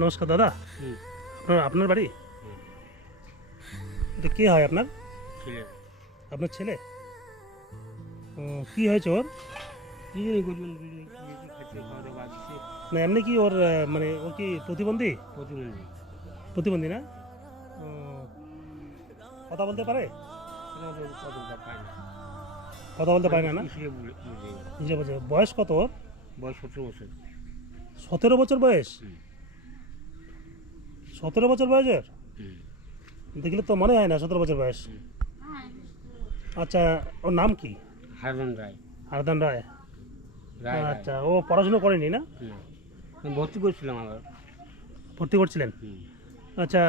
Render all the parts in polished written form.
নমস্কার দাদা। হুম, আপনার বাড়ি? হুম, এটা কে হয় আপনার? ছেলে। আপনার ছেলে? কি হয়েছে ওর? দুজনে করবেন, দুজনে কি খেতে খাওয়া দাওয়া দিচ্ছে, না এমনি কি ওর মানে ওর কি প্রতিবন্ধী? প্রতিবন্ধী। প্রতিবন্ধী না? ও, কথা বলতে পারে? আমাদের কত পায় না। কথা বলতে পারে না না? হিসেবে বুঝে বুঝে বুঝে। বয়স কত ওর? বয়স 17 বছর। 17 বছর বয়স? হুম, 17 বছর বয়সের? হুম, দেখলে তো মনে হয় না 17 বছর বয়স। হুম। আচ্ছা, ওর নাম কি? হারদান রায়। হারদান রায়। রায় রায়। আচ্ছা, ও পড়াশোনা করেনি না? না, আমি ভর্তি করছিলাম আবার। ভর্তি করছিলেন? হুম। আচ্ছা,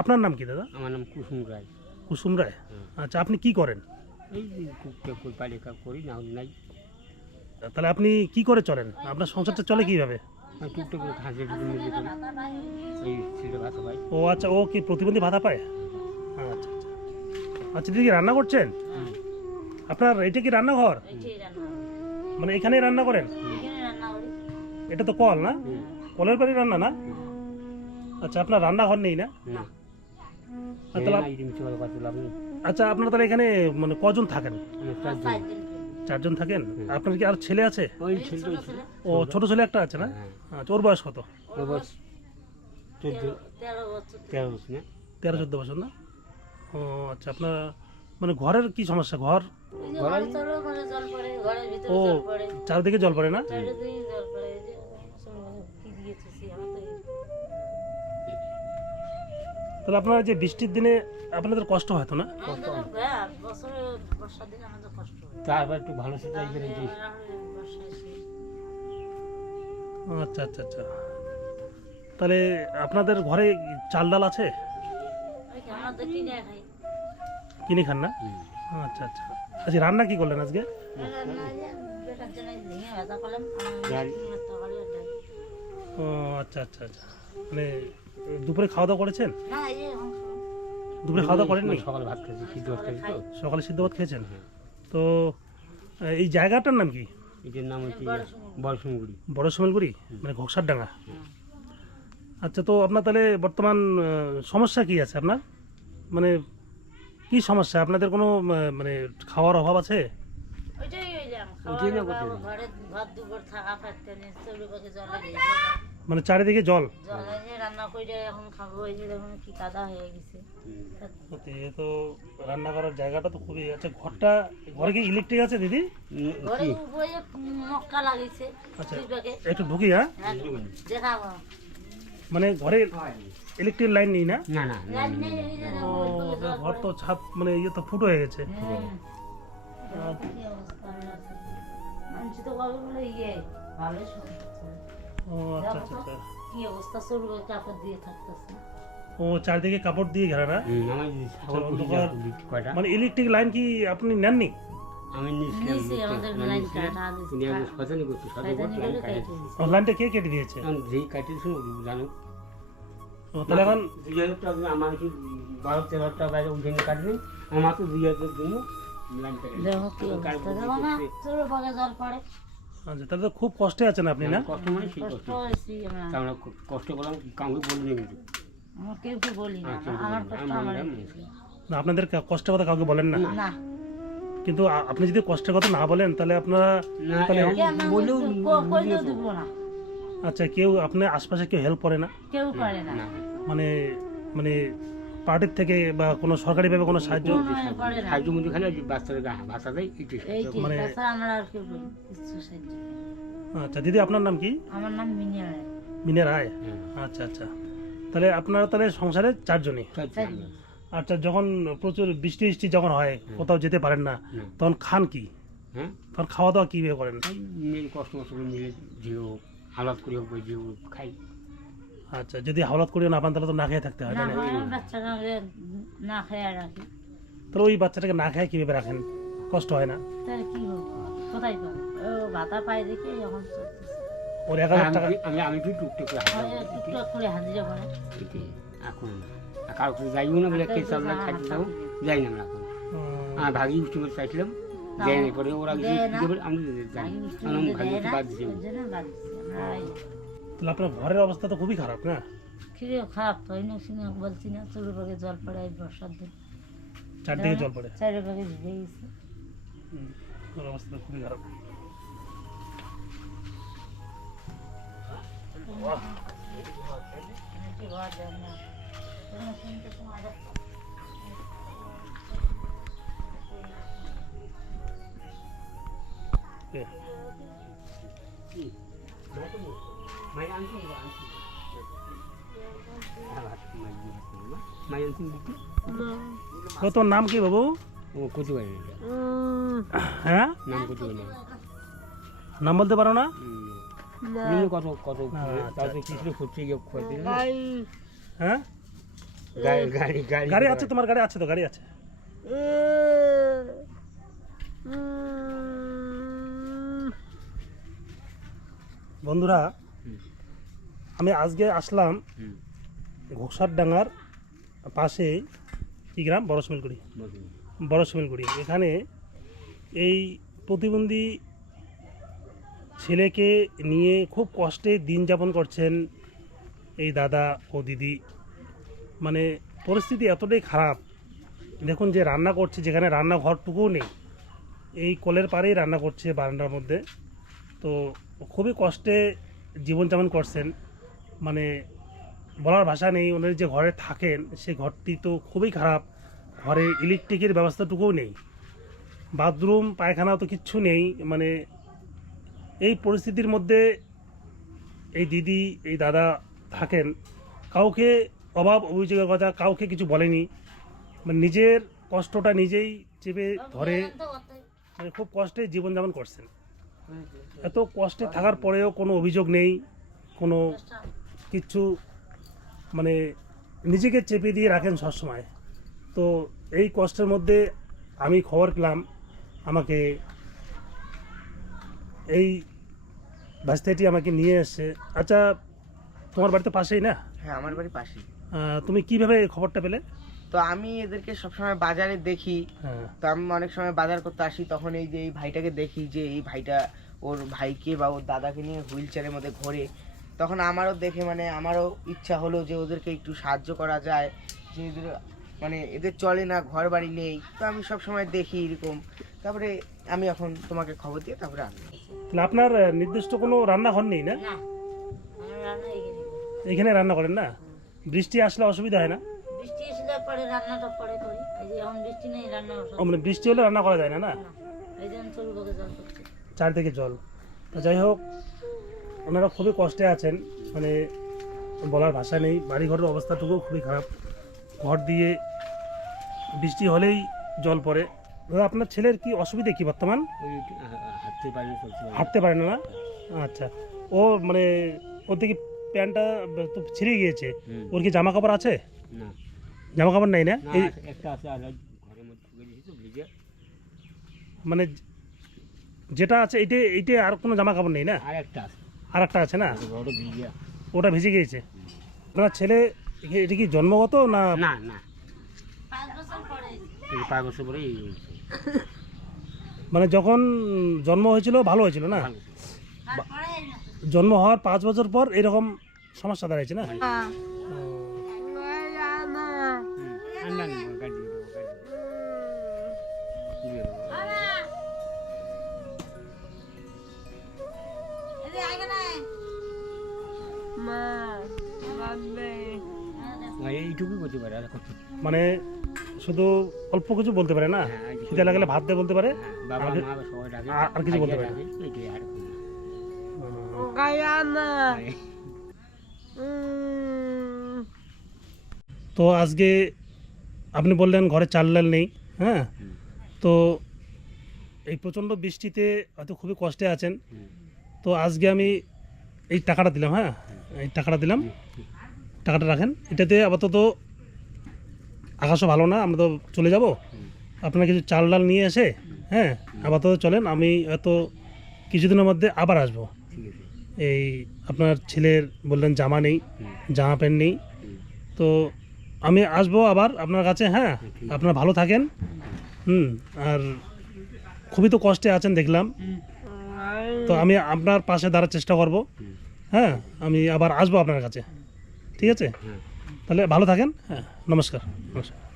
আপনার নাম কি দাদা? আমার নাম কুসুম রায়। কুসুম রায়। হুম। আচ্ছা, আপনি কি করেন? এই যে টুকটাক করে পালিকা করি, না হলে নাই। তাহলে আপনি কি করে চলেন? আপনার সংসারটা চলে কিভাবে? আমি টুকটাক করে হাঁসে ঢুকে নিজে করি, এই ছেলে ভাতা পাই। ও আচ্ছা, ও কি প্রতিবন্ধী ভাতা পায়? আচ্ছা আচ্ছা। আচ্ছা, দিদি কি রান্না করছেন? হুম, আপনার এটা কি রান্নাঘর? মানে এখানেই রান্না করেন? এটা তো কল না? হুম, কলের বাড়ি রান্না না? আচ্ছা, আপনার রান্নাঘর নেই না? না। আর তাহলে এই জিনিস কথা লাভ নেই। আচ্ছা, আপনারা তাহলে এখানে মানে কজন থাকেন? আমি 4 জন। 4 জন থাকেন? হুম। আপনার কি আর ছেলে আছে? ওই ছেলেটা ছিল। ও ছোট ছেলে একটা আছে না? হ্যাঁ। আচ্ছা, ওর বয়স কত? ওর বয়স 13 বছর না? 13-14 বছর না? ও আচ্ছা, আপনার মানে ঘরের কি সমস্যা? ঘর ও চারদিকে জল পড়ে না? তাহলে আপনারা যে বৃষ্টির দিনে আপনাদের কষ্ট হয়তো না? তারপর একটু ভালো সাথে আচ্ছা আচ্ছা আচ্ছা। তাহলে আপনাদের ঘরে চাল ডাল আছে? কিনে খান না? আচ্ছা আচ্ছা। আচ্ছা, রান্না কি করলেন আজকে? ও আচ্ছা আচ্ছা আচ্ছা। মানে দুপুরে খাওয়া দাওয়া করেছেন? দুপুরে খাওয়া দাওয়া করেননি? সকালে ভাত খেয়েছি, সিদ্ধ ভাত খেয়েছি তো। সকালে সিদ্ধ ভাত খেয়েছেন? তো এই জায়গাটার নাম কি? এটার নাম হচ্ছে বয়সমগুড়ি। বড় শিমলগুড়ি, মানে ঘোকসার ডাঙ্গা। আচ্ছা, তো আপনার তাহলে বর্তমান সমস্যা কি আছে আপনার? মানে কি সমস্যা? আপনাদের কোনো মানে খাওয়ার অভাব আছে? মানে চারিদিকে জল? রান্না করে এখন খাবো, এই যে দেখুন কি কাদা হয়ে গেছে। সত্যি, এ তো রান্না করার জায়গাটা তো খুবই। আচ্ছা, ঘরে কি ইলেকট্রিক আছে দিদি? ঘরে উপরে মক্কা লাগিয়েছে। আচ্ছা, দুই একটু ঢুকি। হ্যাঁ, দেখাবো। মানে ঘরে ইলেকট্রিক লাইন নেই না? না না না, ও, ঘর তো ছাদ মানে ইয়ে তো ফুটো হয়ে গেছে। কি অবস্থা আছে। মানুষ তো বলে বলে ভালো সমস্যা। ও আচ্ছা আচ্ছা আচ্ছা। কি অবস্থা, সরু কাপড় দিয়ে থাকতেছে। ও চারিদিকে কাপড় দিয়ে ঘেরা না? আমার ছাগল পুষি অন্ধকার। কয়টা মানে ইলেকট্রিক লাইন কি আপনি নেননি? আমি নিচে আমাদের লাইন কাটা তিনি আমি শয়তানি করছি, শয়তানি করছি, লাইন কাটি। লাইনটা কে কেটে দিয়েছে? আমি যেই কাটিয়েছি জানো, ও, তাহলে এখন 2000 টাকা আমার কি 12-13 টাকা বাইরে উঠে কাটবে, আমার তো 2000 জন্য লাইন কাটি। দেখো কি অবস্থা, দেখো না সরু ভাগে জল পড়ে। আচ্ছা, তাহলে তো খুব কষ্টে আছেন আপনি না? কষ্ট মানে সেই কষ্ট। কষ্ট হয়েছি আমরা। আমরা কষ্ট করলাম, কাউকে বলিনি কিন্তু। আমার কেউ বলি না, আচ্ছা, আমার কষ্ট আমার। না, আপনাদের কষ্টের কথা কাউকে বলেন না? না কিন্তু আপনি যদি কষ্টের কথা না বলেন তাহলে আপনারা না, তাহলে বলেও কইলেও দিব না, আচ্ছা, কেউ আপনার আশপাশে কেউ হেল্প করে না? কেউ করে না। মানে মানে পার্টির থেকে বা কোনো সরকারিভাবে কোনো সাহায্য? করে না। সাহায্য মধ্যে খালি বাচ্চারা ভাষা দেয় একটু এই যে মানে- তাছাড়া আমরা আর কেউ করি কিছু সাহায্য। আচ্ছা দিদি, আপনার নাম কি? আমার নাম মিনিয়া রায়। মিনা রায়। আচ্ছা আচ্ছা। তাহলে আপনারা তাহলে সংসারে 4 জনই? আচ্ছা, যখন প্রচুর বৃষ্টি বৃষ্টি যখন হয়, কোথাও যেতে পারেন না, তখন খান কি? হ্যাঁ, তখন খাওয়া দাওয়া কীভাবে করেন? মিলে কষ্ট মষ্ট করে মিলে যেও হালাত করে হোক যেও খাই। আচ্ছা, যদি হাওলাত করিও না পান তাহলে তো না খেয়ে থাকতে হয়, না তাই না? হয় বাচ্চাকে না খেয়ে রাখি, তাহলে ওই বাচ্চাটাকে না খেয়ে কীভাবে রাখেন? কষ্ট হয় না? তাহলে কি হোক, কোথায় পাবো? ও ভাতা পাই দেখে এখন চলতেছে। ওর 1000 টাকা? আমি কি টুকটুক করে টুকটাক করে হাজিরা করে। এখন কারো কাছে যাইও না বলে কে চাল খাইতে যাবো, যাই না আমরা এখন। আর ভাগি উঠতে করে চাইছিলাম, যাই না, পরে ওরা আমি যাই ভাগি মিষ্টি আমি ভাগি দেয় না, বাদ দিচ্ছি। ওই জন্য বাদ দিচ্ছি আমরা। তাহলে আপনার ঘরের অবস্থা তো খুবই খারাপ না? খিরে খারাপ তো হয় না শুনে বলছি না চুরু পাকে জল পড়ে এই বর্ষার দিন চারদিকে জল পড়ে। চারি পাকে ভিজে গেছে। ওর অবস্থা তো খুবই খারাপ। নাকি ঘর যায় না তোমরা শুনতে তোমার এ, মাই আনছি মাই আনছি বুঝি ও তোর নাম কি বাবু? ও কচু বাড়ি হ্যাঁ, নাম কচু বাড়ি নাম বলতে পারো না? কত কত আচ্ছা, তাতে কিছু খুঁজছে গিয়ে খুঁজতে হ্যাঁ, গাড়ি গাড়ি গাড়ি গাড়ি আছে, তোমার গাড়ি আছে তো? গাড়ি আছে। বন্ধুরা, আমি আজকে আসলাম ঘোষারডাঙ্গার পাশে, কি গ্রাম? বড় শিমলগুড়ি। বড় শিমলগুড়ি এখানে এই প্রতিবন্ধী ছেলেকে নিয়ে খুব কষ্টে দিন যাপন করছেন এই দাদা ও দিদি। মানে পরিস্থিতি এতটাই খারাপ, দেখুন যে রান্না করছে, যেখানে রান্নাঘরটুকুও নেই, এই কলের পাড়েই রান্না করছে বারান্দার মধ্যে। তো খুবই কষ্টে জীবনযাপন করছেন, মানে বলার ভাষা নেই। ওনার যে ঘরে থাকেন সেই ঘরটি তো খুবই খারাপ, ঘরে ইলেকট্রিকের ব্যবস্থাটুকুও নেই, বাথরুম পায়খানা তো কিচ্ছু নেই। মানে এই পরিস্থিতির মধ্যে এই দিদি এই দাদা থাকেন, কাউকে অভাব অভিযোগের কথা কাউকে কিছু বলেনি, মানে নিজের কষ্টটা নিজেই চেপে ধরে মানে খুব কষ্টে জীবনযাপন করছেন। এত কষ্টে থাকার পরেও কোনো অভিযোগ নেই, কোনো কিচ্ছু, মানে নিজেকে চেপে দিয়ে রাখেন সবসময়। তো এই কষ্টের মধ্যে আমি খবর পেলাম, আমাকে এই ভাস্তাটি আমাকে নিয়ে এসছে। আচ্ছা, তোমার বাড়িতে পাশেই না? হ্যাঁ, আমার বাড়ি পাশেই। তুমি কিভাবে এই খবরটা পেলে? তো আমি এদেরকে সবসময় বাজারে দেখি, হ্যাঁ, তো আমি অনেক সময় বাজার করতে আসি, তখন এই যে এই ভাইটাকে দেখি যে এই ভাইটা ওর ভাইকে বা ওর দাদাকে নিয়ে হুইল চেয়ারের মধ্যে ঘোরে, তখন আমারও দেখে মানে আমারও ইচ্ছা হলো যে ওদেরকে একটু সাহায্য করা যায়, যে এদের মানে এদের চলে না, ঘর বাড়ি নেই। তো আমি সব সময় দেখি এরকম, তারপরে আমি এখন তোমাকে খবর দিয়ে তারপরে আমি তাহলে আপনার নির্দিষ্ট কোনো রান্নাঘর নেই না? না আমার রান্না এখানে এখানে রান্না করেন না? বৃষ্টি আসলে অসুবিধা হয় না? বৃষ্টি এসে পরে রান্নাটা পরে করি, এই যে এখন বৃষ্টি নেই রান্না ও, মানে বৃষ্টি হলে রান্না করা যায় না? না, এই জন্য চুরু পাকে জল পড়ছে। চারদিকে জল। তো যাই হোক, ওনারা খুবই কষ্টে আছেন, মানে বলার ভাষা নেই। বাড়িঘরের অবস্থাটুকু খুবই খারাপ, ঘর দিয়ে বৃষ্টি হলেই জল পড়ে। দাদা, আপনার ছেলের কি অসুবিধা কি বর্তমান? ওই হাঁটতে পারি চলতে পারি হাঁটতে পারে না না? আচ্ছা, ও মানে ওর দিকে প্যান্টটা তো ছিঁড়ে গিয়েছে, ওর কি জামা কাপড় আছে? না জামা কাপড় নাই না? না এই একটা আছে আর ঘরের মধ্যে ঢুকে দিয়েছি তো ভিজে মানে যেটা আছে এইটা এইটা, আর কোনো জামা কাপড় নেই না? আর একটা আছে আর একটা আছে না? বড় ভিজে ওটা ভিজে গিয়েছে। আপনার ছেলে এটা কি জন্মগত না? না না 5 বছর পরে এই 5 বছর পরে এই হয়েছে। মানে যখন জন্ম হয়েছিল ভালো হয়েছিল না? ভালো ছিল। তারপরে জন্ম হওয়ার 5 বছর পর এরকম সমস্যা দাঁড়াইছে না? আর না না গাড়ি দিয়ে দেবো, গাড়ি দিয়ে দেবো। এইটুকুই করতে পারে আর করতে পারে না। মানে শুধু অল্প কিছু বলতে পারে না? হ্যাঁ, এই খিদে লাগলে ভাত দিয়ে বলতে পারে? হ্যাঁ, বাবা আর- মা সবাই ডাকে, আর কিছু বলতে পারে না? ডাকে, এইটাই আর কোনো না। তো আজকে আপনি বললেন ঘরে চাল ডাল নেই, হ্যাঁ? তো এই প্রচণ্ড বৃষ্টিতে হয়তো খুবই কষ্টে আছেন। তো আজকে আমি এই টাকাটা দিলাম, হ্যাঁ, এই টাকাটা দিলাম, টাকাটা রাখেন। এটাতে আপাতত আকাশও ভালো না, আমরা তো চলে যাব। আপনারা কিছু চাল ডাল নিয়ে এসে, হ্যাঁ, আপাতত চলেন। আমি হয়তো কিছুদিনের মধ্যে আবার আসবো। ঠিক আছে। এই আপনার ছেলের বললেন জামা নেই, জামা প্যান্ট নেই, তো আমি আসবো আবার আপনার কাছে, হ্যাঁ? আপনারা ভালো থাকেন। আর খুবই তো কষ্টে আছেন দেখলাম, তো আমি আপনার পাশে দাঁড়ার চেষ্টা করব। হ্যাঁ আমি আবার আসবো আপনার কাছে, ঠিক আছে? হ্যাঁ। তাহলে ভালো থাকেন, হ্যাঁ নমস্কার নমস্কার।